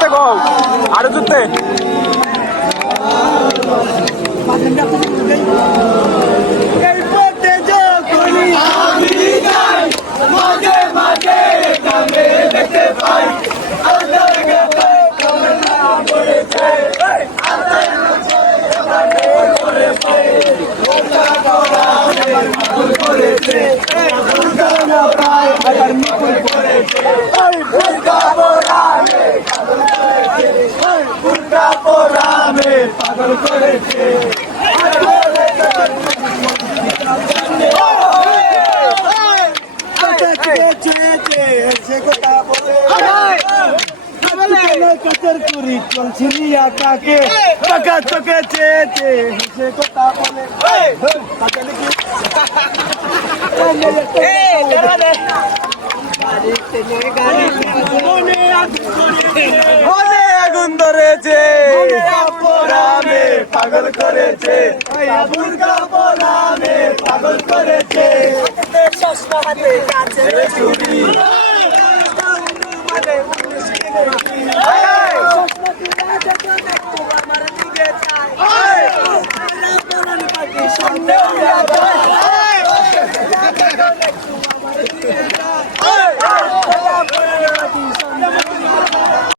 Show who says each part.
Speaker 1: জুতে কও আরও জুতে Hey! টাকা চোখে আগুন ধরেছে। পাগল করেছে। পাগল করেছে।